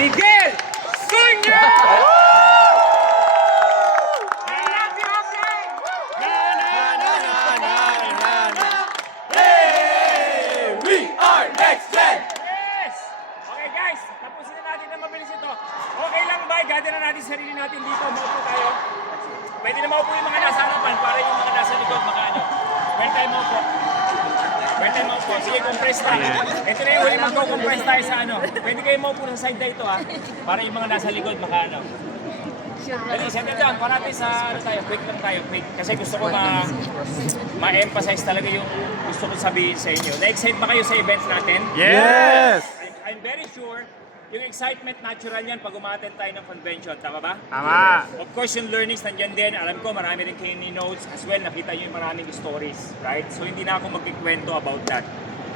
Miguel Sunya! We are next gen! Yes! Okay guys, tapusin na natin na mabilis ito. Okay lang ba? Gather na natin sarili natin dito. Maupo tayo. Pwede na maupo yung mga nasa harapan para yung mga nasa likod makaano. Pwede tayo maupo. Pwede tayo maupo. Sige, compress na. Ito na yung huli magko-compress tayo sa ano. Pwede kayo maupo sa side na ito ha. Para yung mga nasa likod makaano. Dali, settle down. Para natin sa ano tayo. Quick lang tayo. Quick. Kasi gusto ko ma-emphasize talaga yung gusto ko sabihin sa inyo. Na-excite ba kayo sa events natin? Yes! I'm very sure yung excitement natural yan pag umattend tayo ng convention. Tama ba? Tama! Of course, yung learnings nandyan din. Alam ko, marami rin kayo ni notes as well. Nakita nyo yung maraming stories, right? So, hindi na ako magkikwento about that.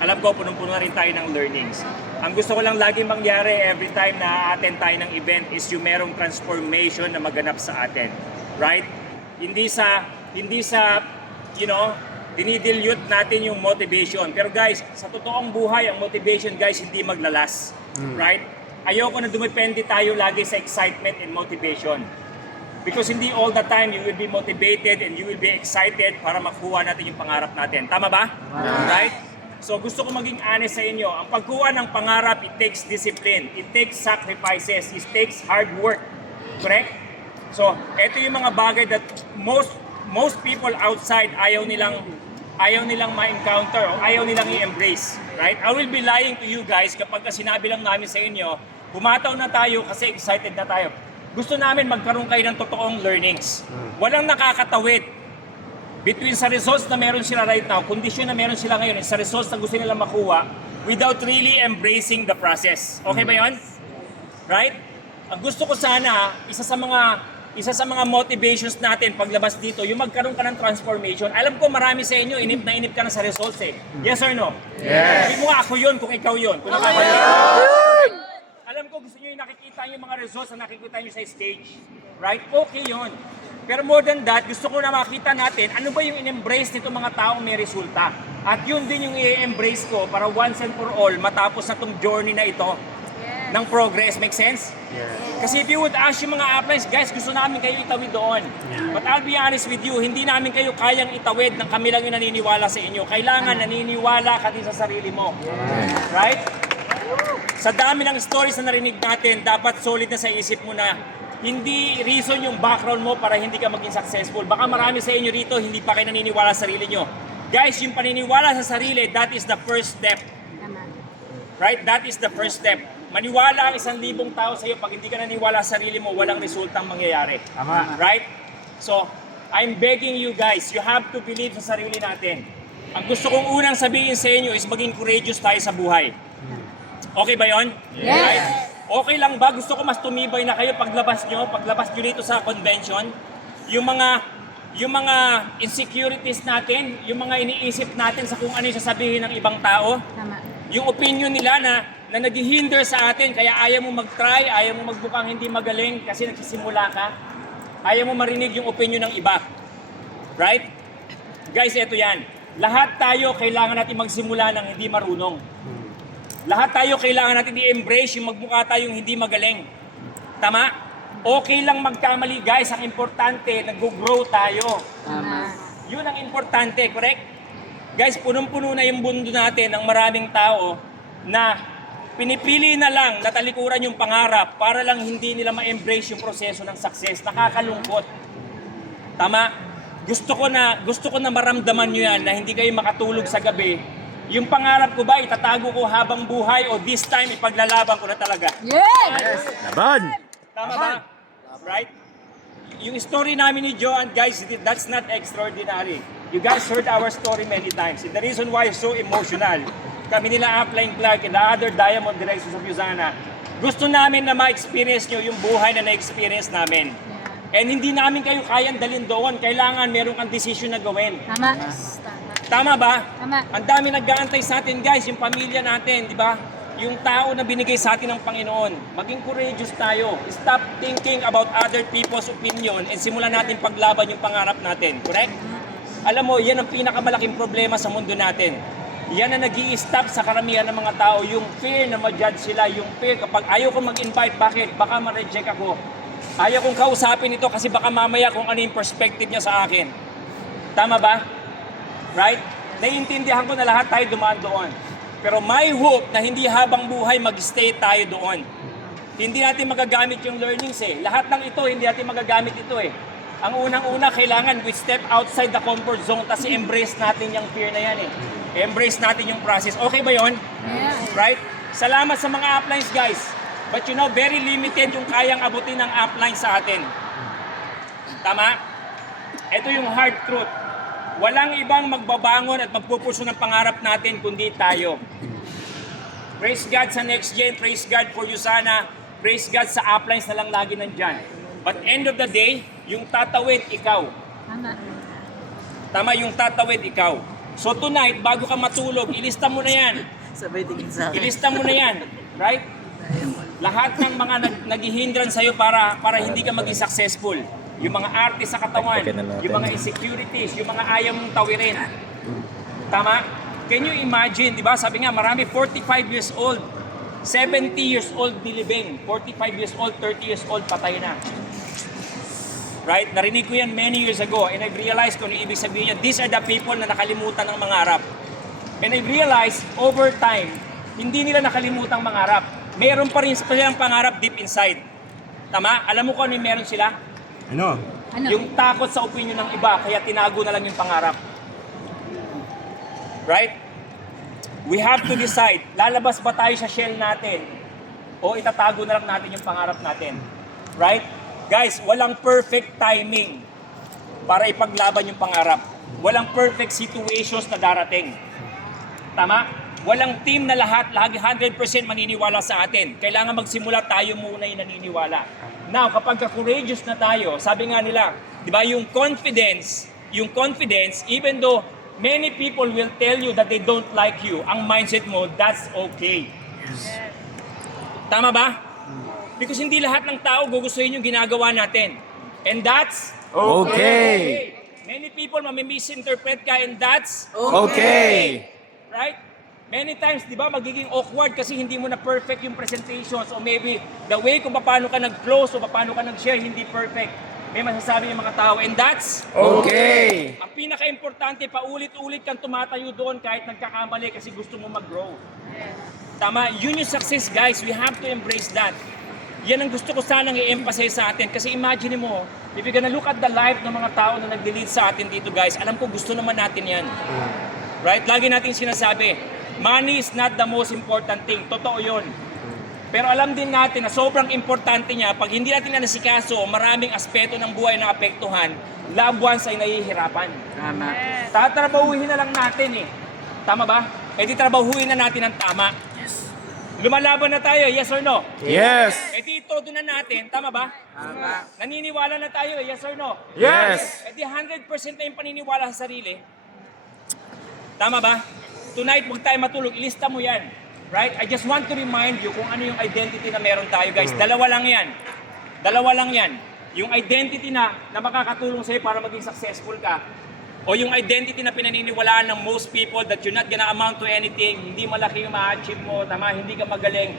Alam ko, punong-puno na rin tayo ng learnings. Ang gusto ko lang lagi mangyari every time na attend tayo ng event is yung merong transformation na maganap sa atin. Right? Hindi sa you know, dinidilute natin yung motivation. Pero guys, sa totoong buhay, ang motivation guys, hindi maglalas. Right? Ayoko na dumepende tayo lagi sa excitement and motivation. Because hindi all the time you will be motivated and you will be excited para makuha natin yung pangarap natin. Tama ba? Right? So gusto ko maging honest sa inyo. Ang pagkuha ng pangarap, it takes discipline. It takes sacrifices. It takes hard work. Correct? So, ito yung mga bagay that most people outside ayaw nilang ma-encounter o ayaw nilang i-embrace. Right? I will be lying to you guys kapag sinabi lang namin sa inyo, pumataw na tayo kasi excited na tayo. Gusto namin magkaroon kayo ng totoong learnings. Walang nakakatawid between sa results na meron sila right now, kondisyon na meron sila ngayon, sa results na gusto nila makuha without really embracing the process. Okay ba yun? Right? Ang gusto ko sana, isa sa mga motivations natin paglabas dito, yung magkaroon ka ng transformation. Alam ko marami sa inyo, inip na inip ka na sa results eh. Yes or no? Yes! Hindi mo nga ako yun kung ikaw yun. Kung alam ko gusto nyo yung nakikita yung mga results na nakikita nyo sa stage. Right? Okay yun. Pero more than that, gusto ko na makita natin ano ba yung in-embrace nito mga taong may resulta. At yun din yung i-embrace ko para once and for all matapos na tong journey na ito ng progress. Make sense? Kasi if you would ask yung mga uplines, guys, gusto namin kayo itawid doon. But I'll be honest with you, hindi namin kayo kayang itawid ng kami lang yung naniniwala sa inyo. Kailangan naniniwala ka din sa sarili mo. Right? Sa dami ng stories na narinig natin, dapat solid na sa isip mo na hindi reason yung background mo para hindi ka maging successful. Baka marami sa inyo rito, hindi pa kayo naniniwala sa sarili nyo. Guys, yung paniniwala sa sarili, that is the first step. Right? That is the first step. Maniwala ang 1,000 tao sa iyo. Pag hindi ka naniniwala sa sarili mo, walang resultang mangyayari. Tama. Right? So, I'm begging you guys, you have to believe sa sarili natin. Ang gusto kong unang sabihin sa inyo is maging courageous tayo sa buhay. Okay ba yon? Yes! Right? Okay lang ba? Gusto ko mas tumibay na kayo paglabas nyo dito sa convention. Yung mga insecurities natin, yung mga iniisip natin sa kung ano yung sasabihin ng ibang tao. Tama. Yung opinion nila na nag-hinder sa atin, kaya ayaw mo mag-try, ayaw mo magbukang hindi magaling kasi nagsisimula ka. Ayaw mo marinig yung opinion ng iba. Right? Guys, eto yan. Lahat tayo kailangan natin magsimula ng hindi marunong. Lahat tayo kailangan natin i-embrace yung magmukha tayong hindi magaling. Tama? Okay lang magkamali, guys. Ang importante, nag-grow tayo. Tama. Yun ang importante, correct? Guys, punong-puno na yung mundo natin ng maraming tao na pinipili na lang na talikuran yung pangarap para lang hindi nila ma-embrace yung proseso ng success. Nakakalungkot. Tama? Gusto ko na maramdaman nyo yan na hindi kayo makatulog sa gabi. Yung pangarap ko ba, itatago ko habang buhay o this time ipaglalaban ko na talaga? Yes! Laban! Tama ba? Right? Yung story namin ni Joan, guys, that's not extraordinary. You guys heard our story many times. And the reason why it's so emotional, kami nila Upline Clark and the other Diamond Directions of Yusana, gusto namin na ma-experience nyo yung buhay na na-experience namin. And hindi namin kayo kayang dalhin doon. Kailangan meron kang decision na gawin. Tama. Tama ba? Tama. Ang dami nag-aantay sa atin, guys, yung pamilya natin, di ba? Yung tao na binigay sa atin ng Panginoon. Maging courageous tayo. Stop thinking about other people's opinion and simulan natin paglaban yung pangarap natin. Correct? Alam mo, yan ang pinakamalaking problema sa mundo natin. Yan na nag-i-stop sa karamihan ng mga tao, yung fear na ma-judge sila, yung fear kapag ayaw kong mag-invite, bakit? Baka ma-reject ako. Ayaw kong kausapin ito kasi baka mamaya kung ano yung perspective niya sa akin. Tama ba? Right? Naiintindihan ko na lahat tayo dumaan doon. Pero my hope na hindi habang buhay mag-stay tayo doon. Hindi natin magagamit yung learnings eh. Lahat ng ito, hindi natin magagamit ito eh. Ang unang-una, kailangan we step outside the comfort zone kasi embrace natin yung fear na yan eh. Embrace natin yung process. Okay ba yon? Yeah. Right? Salamat sa mga uplines guys. But you know, very limited yung kayang abutin ng upline sa atin. Tama? Ito yung hard truth. Walang ibang magbabangon at magpupuso ng pangarap natin kundi tayo. Praise God sa next gen, praise God for you sana, praise God sa uplines na lang lagi nandyan. But end of the day, yung tatawid ikaw. Tama. Tama, yung tatawid ikaw. So tonight, bago ka matulog, ilista mo na yan. Sabay tingin sa akin. Ilista mo na yan. Right? Lahat ng mga naghihindran sa'yo para hindi ka maging successful. Yung mga arte sa katawan, yung mga insecurities, yung mga ayaw mong tawirin. Tama? Can you imagine, di ba? Sabi nga, marami 45 years old, 70 years old dilibing, 45 years old, 30 years old, patay na. Right? Narinig ko yan many years ago and I've realized kung ano ibig sabihin niya, these are the people na nakalimutan ng mangarap. And I've realized over time, hindi nila nakalimutan mangarap. Meron pa rin silang pangarap deep inside. Tama? Alam mo kung ano yung meron sila? Ano? Ano? Yung takot sa opinion ng iba, kaya tinago na lang yung pangarap. Right? We have to decide, lalabas ba tayo sa shell natin o itatago na lang natin yung pangarap natin. Right? Guys, walang perfect timing para ipaglaban yung pangarap. Walang perfect situations na darating. Tama? Walang team na lahat, lagi 100% maniniwala sa atin. Kailangan magsimula tayo muna yung naniniwala. Now, kapag courageous na tayo, sabi nga nila, di ba, yung confidence, even though many people will tell you that they don't like you, ang mindset mo, that's okay. Tama ba? Because hindi lahat ng tao gugustuhin yung ginagawa natin. And that's Okay. Many people mami-misinterpret ka and that's Okay. right? Many times, di ba, magiging awkward kasi hindi mo na perfect yung presentations o maybe the way kung paano ka nag-close o paano ka nag-share, hindi perfect. May masasabi yung mga tao and that's Okay. ang pinaka-importante, paulit-ulit kang tumatayo doon kahit nagkakamali kasi gusto mo mag-grow. Tama? Yun yung success, guys. We have to embrace that. Yan ang gusto ko sanang i-emphasize sa atin. Kasi imagine mo, if you're gonna look at the life ng mga tao na nag-lead sa atin dito, guys, alam ko gusto naman natin yan. Right? Lagi natin sinasabi, money is not the most important thing. Totoo yun. Pero alam din natin na sobrang importante niya, pag hindi natin na nasikaso, maraming aspeto ng buhay na apektuhan, loved ones ay nahihirapan. Tama. Tatrabahuhin na lang natin eh. Tama ba? E di trabahuhin na natin ang tama. Lumalaban na tayo, yes or no? Yes. E di todo na natin, tama ba? Tama. Naniniwala na tayo, yes or no? Yes. E di 100% na yung paniniwala sa sarili. Tama ba? Tonight, huwag tayo matulog, ilista mo yan. Right? I just want to remind you kung ano yung identity na meron tayo, guys. Dalawa lang yan. Dalawa lang yan. Yung identity na makakatulong sa'yo para maging successful ka, o yung identity na pinaniniwalaan ng most people that you're not gonna amount to anything, hindi malaki yung ma-achieve mo, tama, hindi ka magaling.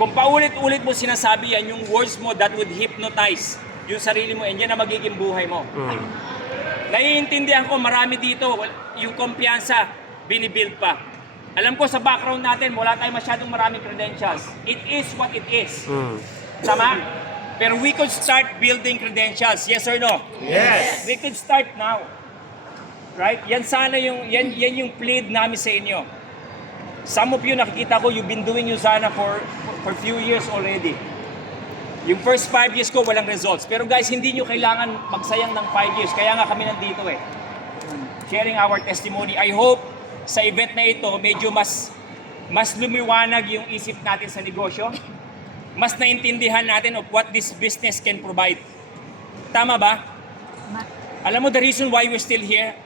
Kung paulit-ulit mo sinasabi yan, yung words mo that would hypnotize yung sarili mo, and yan na magiging buhay mo. Naiintindihan ko, marami dito, yung kumpiyansa, binibuild pa. Alam ko sa background natin, wala tayong masyadong maraming credentials. It is what it is. Tama? Pero we could start building credentials, yes or no? Yes. We could start now. Right? Yan sana yung yan yung plead namin sa inyo. Some of you nakikita ko you've been doing yung sana for few years already. Yung first 5 years ko walang results. Pero guys, hindi nyo kailangan magsayang ng 5 years. Kaya nga kami nandito eh. Sharing our testimony. I hope sa event na ito medyo mas lumiwanag yung isip natin sa negosyo. Mas naintindihan natin of what this business can provide. Tama ba? Alam mo the reason why we're still here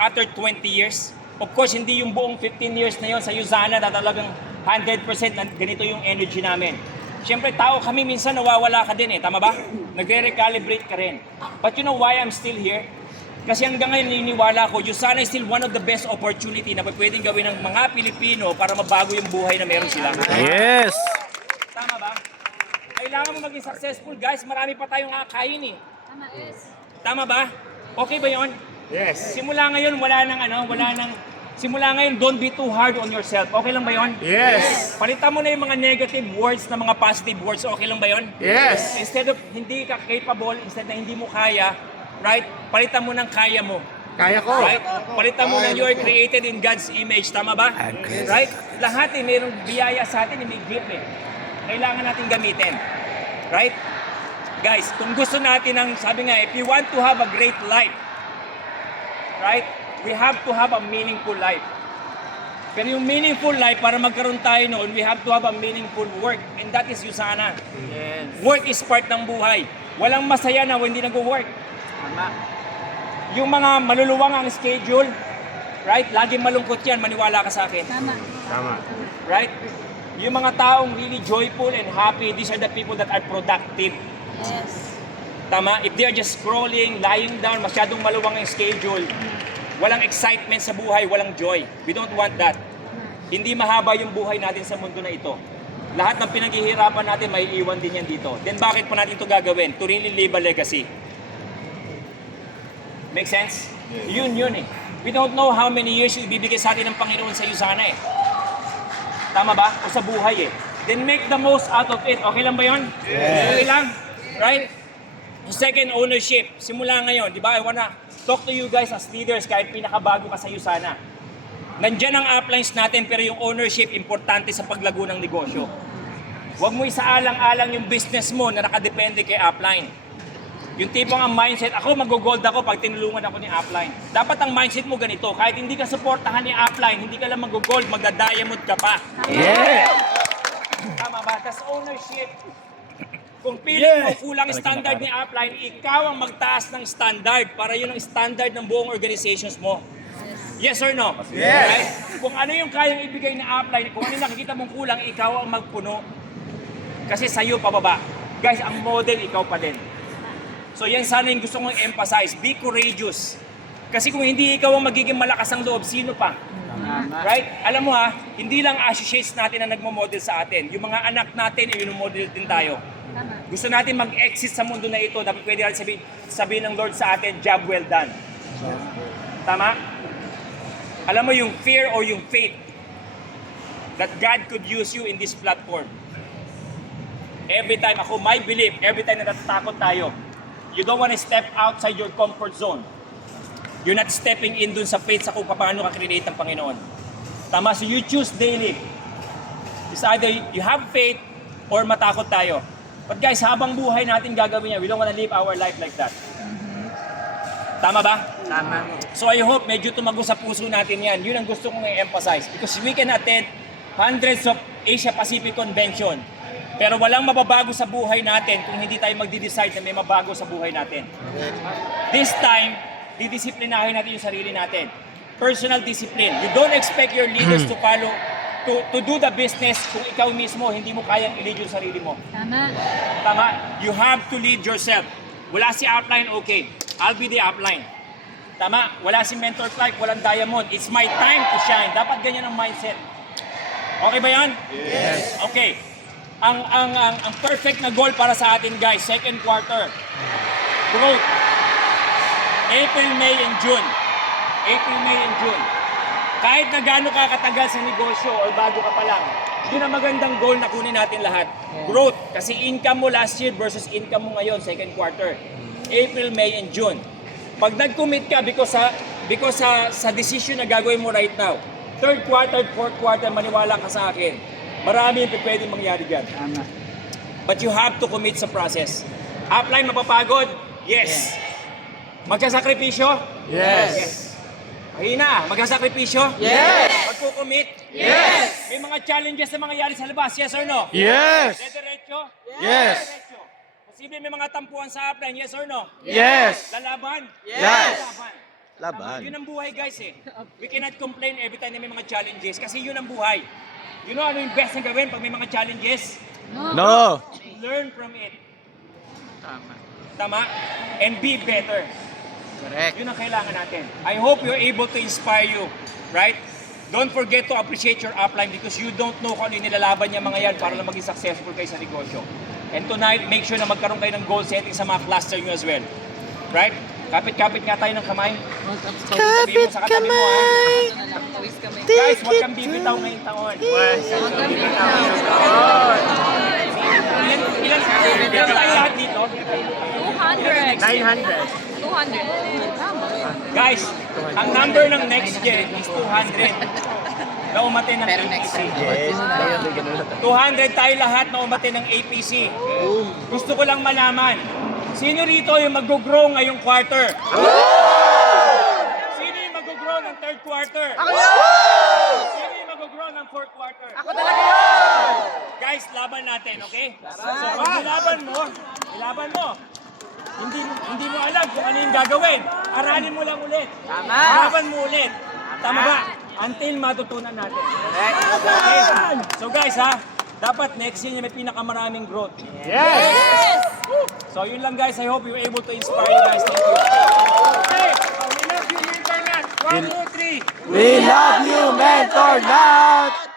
after 20 years? Of course, hindi yung buong 15 years na yon sa Usana na talagang 100% na ganito yung energy namin. Siyempre, tao kami, minsan nawawala ka din eh. Tama ba? Nagre-recalibrate ka rin. But you know why I'm still here? Kasi hanggang ngayon naniniwala ko, Yusana is still one of the best opportunity na pwedeng gawin ng mga Pilipino para mabago yung buhay na meron sila. Yes. Tama ba? Kailangan mo maging successful, guys. Marami pa tayong kakain eh. Tama ba? Okay ba yon? Yes. Simula ngayon, simula ngayon, don't be too hard on yourself. Okay lang ba yon? Yes. Palitan mo na yung mga negative words na mga positive words. Okay lang ba yon? Yes. Instead of hindi ka capable, instead na hindi mo kaya, right? Palitan mo ng kaya mo. Kaya ko. Right? Palitan mo na you are created in God's image. Tama ba? Agree. Right? Lahat mayroong biyaya sa atin, may gift Kailangan natin gamitin. Right? Guys, kung gusto natin ng, sabi nga, if you want to have a great life, right? We have to have a meaningful life. Pero yung meaningful life, para magkaroon tayo noon, we have to have a meaningful work. And that is Yusana. Yes. Work is part ng buhay. Walang masaya na hindi nag-work. Tama. Yung mga maluluwang ang schedule, right? Laging malungkot yan, maniwala ka sa akin. Tama. Right? Yung mga taong really joyful and happy, these are the people that are productive. Tama? If they are just scrolling, lying down, masyadong maluwang ang schedule, walang excitement sa buhay, walang joy. We don't want that. Hindi mahaba yung buhay natin sa mundo na ito. Lahat ng pinaghihirapan natin, may iwan din yan dito. Then bakit pa natin ito gagawin? To really leave a legacy. Make sense? Yun eh. We don't know how many years yung ibibigay sa atin ng Panginoon sa Yusana eh. Tama ba? O sa buhay eh. Then make the most out of it. Okay lang ba yun? Yes. Okay lang? Right? Second, ownership. Simula ngayon, di ba? I wanna talk to you guys as leaders kahit pinakabago ka sa Yusana. Nandyan ang uplines natin pero yung ownership importante sa paglago ng negosyo. Huwag mo isaalang-alang yung business mo na nakadepende kay upline. Yung tipong ang mindset, ako mag-gold ako pag tinulungan ako ni upline. Dapat ang mindset mo ganito, kahit hindi ka supportahan ni upline, hindi ka lang mag-gold, magda-diamond ka pa. Yeah. Tama ba? Tas ownership. Kung piling mo kulang standard ni upline, ikaw ang magtaas ng standard para yun ang standard ng buong organizations mo. Yes or no? Yes. Right? Kung ano yung kayang ibigay ni upline, kung ano yung nakikita mong kulang, ikaw ang magpuno. Kasi sa'yo pababa. Guys, ang model, ikaw pa din. So yan sana yung gusto kong emphasize. Be courageous. Kasi kung hindi ikaw ang magiging malakas ang loob, sino pa? Right? Alam mo ha, hindi lang associates natin na nagmo-model sa atin. Yung mga anak natin, i-model din tayo. Gusto natin mag-exit sa mundo na ito. Dapat pwede natin sabihin ng Lord sa atin, job well done. Tama? Alam mo yung fear or yung faith that God could use you in this platform. Every time ako, my belief, every time na natatakot tayo, you don't want to step outside your comfort zone. You're not stepping in dun sa faith sa kung paano ka create ng Panginoon. Tama? So you choose daily. It's either you have faith or matakot tayo. But guys, habang buhay natin gagawin yan, we don't want to live our life like that. Tama ba? Tama. So I hope medyo tumago sa puso natin yan. Yun ang gusto kong i-emphasize. Because we can attend hundreds of Asia Pacific Convention. Pero walang mababago sa buhay natin kung hindi tayo magdi-decide na may mabago sa buhay natin. This time, didisiplinahin natin yung sarili natin. Personal discipline. You don't expect your leaders to follow, to do the business kung ikaw mismo hindi mo kayang i-lead yung sarili mo. Tama? You have to lead yourself. Wala si upline, okay. I'll be the upline. Tama? Wala si Mentor Clark, walang diamond. It's my time to shine. Dapat ganyan ang mindset. Okay ba yan? Yes. Okay. Ang perfect na goal para sa atin guys, second quarter. Growth. April, May, and June. April, May, and June. Kahit na gaano ka katagal sa negosyo o bago ka pa lang, yun ang magandang goal na kunin natin lahat. Growth. Kasi income mo last year versus income mo ngayon, second quarter. April, May, and June. Pag nag-commit ka because sa decision na gagawin mo right now, third quarter, fourth quarter, maniwala ka sa akin, marami yung pwedeng mangyari dyan. Tama. But you have to commit sa process. Upline, mapapagod? Yes. Magsasakripisyo? Yes. Mahina, magsasakripisyo? Yes. Magkukumit? Yes. May mga challenges na mangyayari sa labas, yes or no? Yes. Diretso? Yes. Diretso. Posible may mga tampuan sa upline, yes or no? Yes. Lalaban? Yes. Lalaban. Laban. Yun ang buhay guys eh. We cannot complain every time na may mga challenges kasi yun ang buhay. You know ano yung best na gawin pag may mga challenges? No. Learn from it. Tama. Tama? And be better. Correct. Yun ang kailangan natin. I hope you're able to inspire you, right? Don't forget to appreciate your upline because you don't know kung ano yung nilalaban niya mga yan para lang maging successful kayo sa negosyo. And tonight, make sure na magkaroon kayo ng goal setting sa mga cluster nyo as well. Right? Kapit-kapit nga tayo ng kamay. Kapit kamay! Guys, huwag kang bibitaw ngayong taon. Huwag kang bibitaw ngayong taon. Ilan tayo lahat dito? 200. 900. 200. Tama. Guys, ang number ng next gen is 200. Na umatin ng APC. 200 tayo lahat na umatin ng APC. Gusto ko lang malaman, sino rito yung mag-grow ngayong quarter? Sino yung mag-grow ng third quarter? Sino yung mag-grow ng fourth quarter? Ako talaga yun! Guys, laban natin, okay? So pag ilaban mo. Hindi mo alam kung ano yung gagawin. Aralin mo lang ulit. Tama. Laban mo ulit. Tama ba? Until matutunan natin. Okay? So guys ha, dapat next year may pinakamaraming growth. Yes! So yun lang guys, I hope you're able to inspire you guys. Thank you. Okay, we love you, Internet. 1, 2, 3. We love you, Mentor Nat!